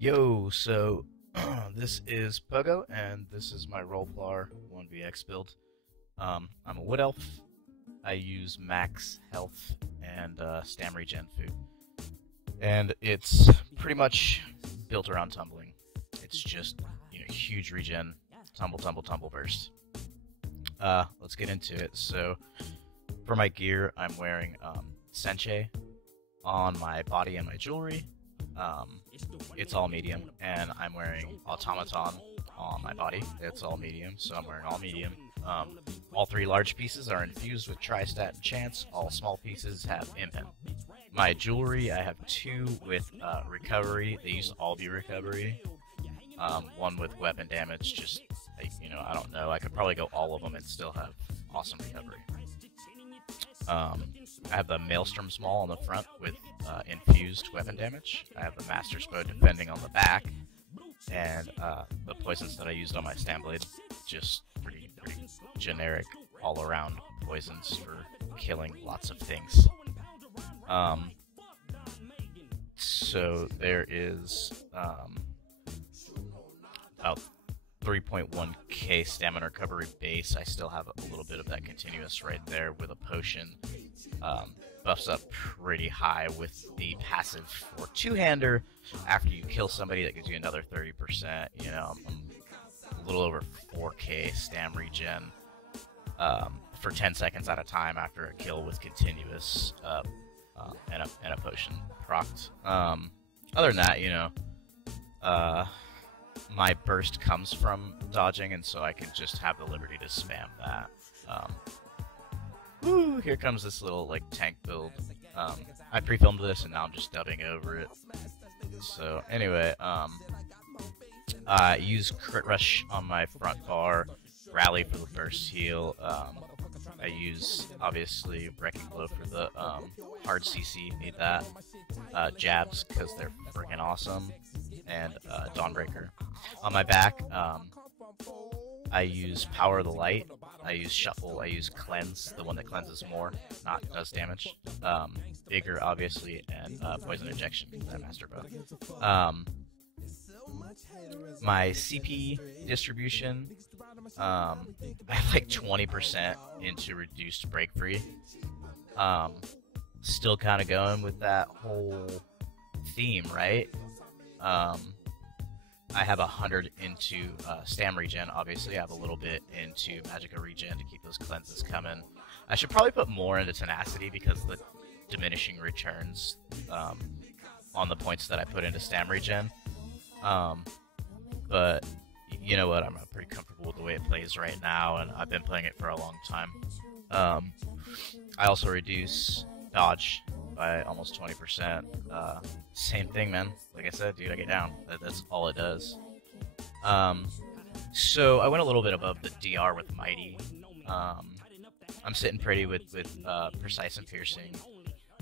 Yo, so this is Pogo, and this is my RollPlar 1vx build. I'm a Wood Elf. I use max health and stam regen food. And it's pretty much built around tumbling. It's just, huge regen, tumble, tumble, tumble burst. Let's get into it. So, for my gear, I'm wearing Senche on my body and my jewelry. It's all medium, and I'm wearing Automaton on my body. It's all medium, so I'm wearing all medium. All three large pieces are infused with Tri-Stat and Chance. All small pieces have Impen. My jewelry, I have two with recovery. They used to all be recovery. One with weapon damage, just, I don't know. I could probably go all of them and still have awesome recovery. I have the Maelstrom Small on the front with infused weapon damage. I have the Master's Bow defending on the back, and the poisons that I used on my Stam Blade, just pretty generic all-around poisons for killing lots of things. So there is about 3.1k stamina recovery base. I still have a little bit of that continuous right there with a potion. Buffs up pretty high with the passive for two-hander. After you kill somebody, that gives you another 30%. I'm a little over 4k stam regen for 10 seconds at a time after a kill with continuous and a potion procced. Other than that, my burst comes from dodging, and so I can just have the liberty to spam that. Woo! Here comes this little tank build. I pre-filmed this, and now I'm just dubbing over it. So anyway, I use Crit Rush on my front bar, Rally for the burst heal. I use obviously Wrecking Blow for the hard CC. Need that. Jabs because they're freaking awesome, and Dawnbreaker. On my back, I use Power of the Light, I use Shuffle, I use Cleanse, the one that cleanses more, not does damage. Bigger, obviously, and Poison Injection, that Master Bow. My CP distribution, I have like 20% into Reduced Break Free. Still kind of going with that whole theme, right? I have 100 into Stam Regen, obviously. I have a little bit into Magicka Regen to keep those cleanses coming. I should probably put more into Tenacity because the diminishing returns on the points that I put into Stam Regen. But you know what? I'm pretty comfortable with the way it plays right now, and I've been playing it for a long time. I also reduce Dodge by almost 20%. Same thing, man. Like I said, dude, I get down. That's all it does. So I went a little bit above the DR with Mighty. I'm sitting pretty with Precise and Piercing.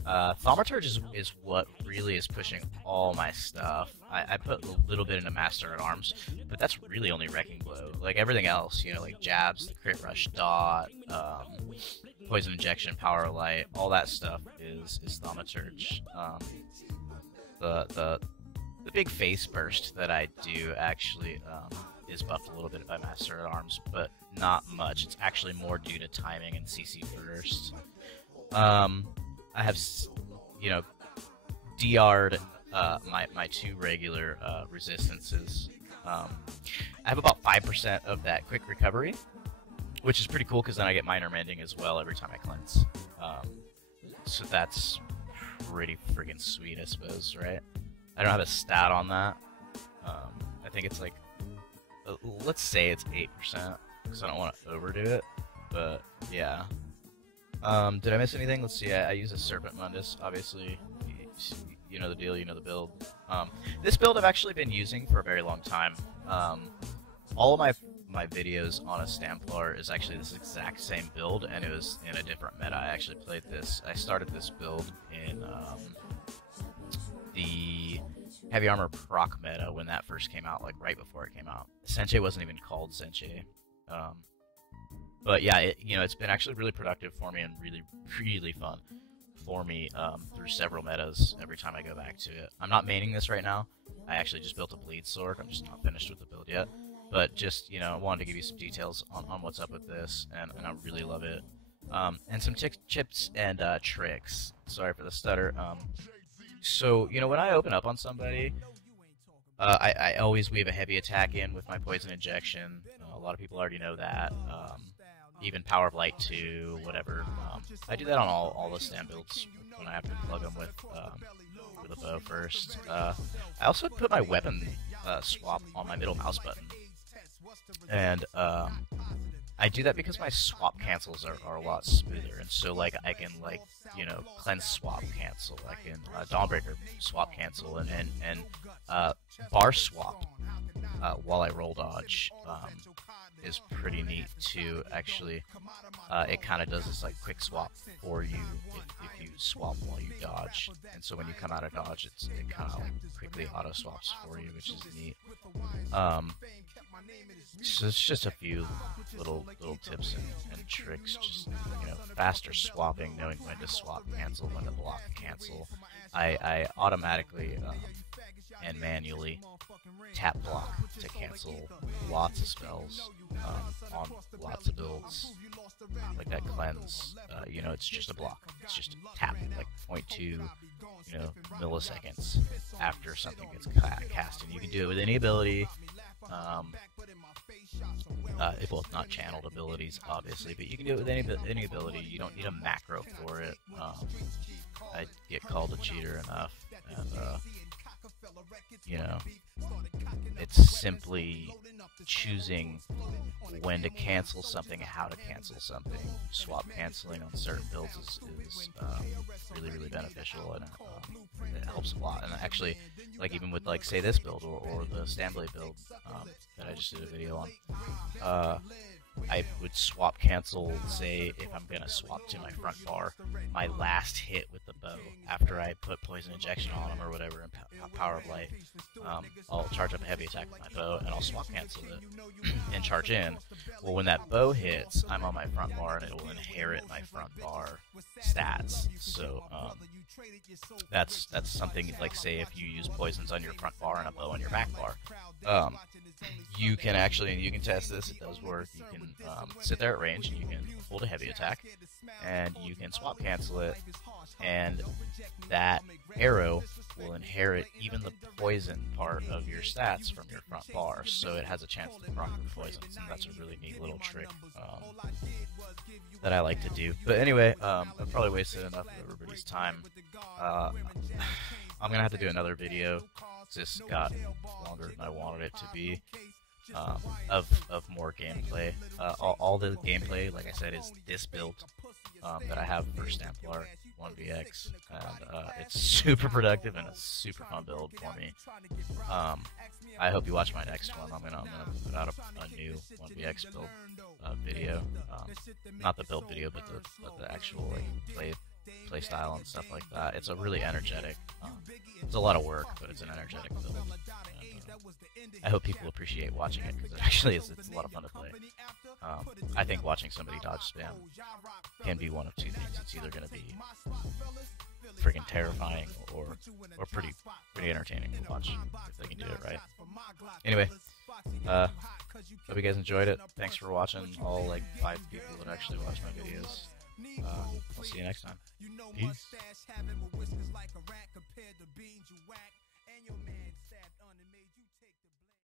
Thaumaturge is what really is pushing all my stuff. I put a little bit into Master at Arms, but that's really only Wrecking Blow. Like everything else, like Jabs, the Crit Rush, Dot, Poison Injection, Power Light, all that stuff is Thaumaturge. The big face burst that I do actually is buffed a little bit by Master at Arms, but not much. It's actually more due to timing and CC burst. I have, DR'd my two regular resistances. I have about 5% of that quick recovery, which is pretty cool because then I get minor mending as well every time I cleanse. So that's pretty friggin' sweet, I suppose, right? I don't have a stat on that. I think it's like, let's say it's 8%, because I don't want to overdo it, but yeah. Did I miss anything? Let's see, I use a Serpent Mundus, obviously. You know the deal, you know the build. This build I've actually been using for a very long time. All of my videos on a Templar is actually this exact same build, and it was in a different meta. I actually played this. I started this build in the Heavy Armor proc meta when that first came out, like right before it came out. Senche wasn't even called Senche. But yeah, it's been actually really productive for me and really, really fun. for me through several metas every time I go back to it. I'm not maining this right now. I actually just built a bleed sword. I'm just not finished with the build yet. But just, you know, I wanted to give you some details on what's up with this, and I really love it. And some tips and tricks. Sorry for the stutter. So, you know, when I open up on somebody, I always weave a heavy attack in with my poison injection. A lot of people already know that. Even Power of Light 2, whatever. I do that on all the stand builds when I have to plug them with the bow first. I also put my weapon swap on my middle mouse button. And I do that because my swap cancels are a lot smoother, and so like I can like, you know, cleanse swap cancel, I can Dawnbreaker swap cancel, and bar swap while I roll dodge is pretty neat too. Actually, it kind of does this like quick swap for you if you swap while you dodge, and so when you come out of dodge, it kind of like quickly auto swaps for you, which is neat. So it's just a few little tips and tricks. Just, you know, faster swapping, knowing when to swap cancel, when to block cancel. I automatically and manually tap block to cancel lots of spells on lots of builds. Like that cleanse, you know, it's just a block. It's just a tap, like 0.2, you know, milliseconds after something gets cast, and you can do it with any ability. Well, not channeled abilities, obviously, but you can do it with any ability. You don't need a macro for it. I get called a cheater enough, and you know, it's simply choosing when to cancel something, how to cancel something. Swap canceling on certain builds is really beneficial, and it helps a lot. And actually, like even with like say this build or the Stanblade build that I just did a video on, I would swap cancel, say if I'm gonna swap to my front bar, my last hit with the bow after I put poison injection on them or whatever and Power of Light. I'll charge up a heavy attack with my bow and I'll swap cancel it and charge in. Well, when that bow hits, I'm on my front bar and it will inherit my front bar stats. So that's something like, say if you use poisons on your front bar and a bow on your back bar. You can test this, it does work. You can sit there at range and you can hold a heavy attack and you can swap cancel it, and that arrow will inherit even the poison part of your stats from your front bar, so it has a chance to proc with poisons, and that's a really neat little trick that I like to do. But anyway, I've probably wasted enough of everybody's time. I'm gonna have to do another video. This got longer than I wanted it to be, of more gameplay. All the gameplay, like I said, is this build that I have for Templar 1vx, and it's super productive and a super fun build for me. I hope you watch my next one. I'm gonna put out a new 1vx build video, not the build video, but the actual like play style and stuff like that. It's a really energetic. It's a lot of work, but it's an energetic build. And, I hope people appreciate watching it, because it actually is. It's a lot of fun to play. I think watching somebody dodge spam can be one of two things. It's either going to be freaking terrifying or pretty entertaining to watch if they can do it right. Anyway, hope you guys enjoyed it. Thanks for watching. All like 5 people that actually watch my videos. I'll see you next time. Peace.